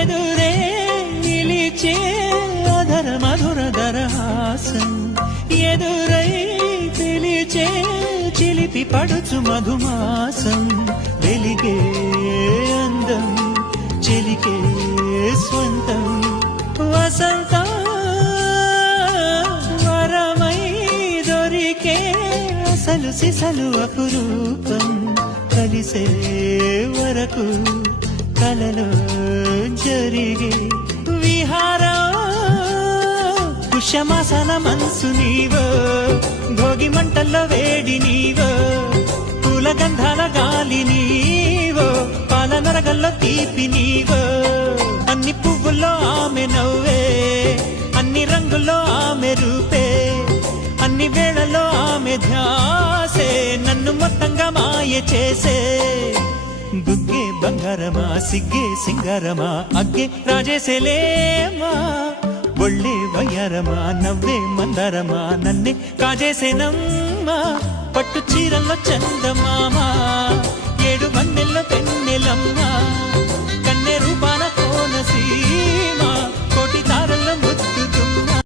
ఎదురే నిలిచే అధర మధుర దరహాసం ఎదురై పిలిచే చిలిపి పడుచు మధుమాసం వెలిగే అందం చెలికే స్వంతం వసంతం వరమై దొరికే అసలు సిసలు అపురూపం కలిసే వరకు కలలో జరిగే విహారం పుష్యమాసన మనసు నీవో భోగి మంటల్లో వేడి నీవో పూల గంధాల గాలి నీవో పాల నరగల్లో తీపి నీవో అన్ని పువ్వుల్లో ఆమె నవ్వే అన్ని రంగుల్లో ఆమె రూపే అన్ని వేళల్లో ఆమె ధ్యాసే నన్ను మొత్తంగా మాయ చేసే బుగ్గే బంగారమా సిగ్గే సింగారమా అగ్గే రాజేసేలేమా ఒళ్ళే వయ్యారమా నవ్వే మందారమా నన్నే కాజేసేనమ్మా పట్టు చీరల్లో చందమామా 7 వన్నెల్లో పెన్నెలమ్మా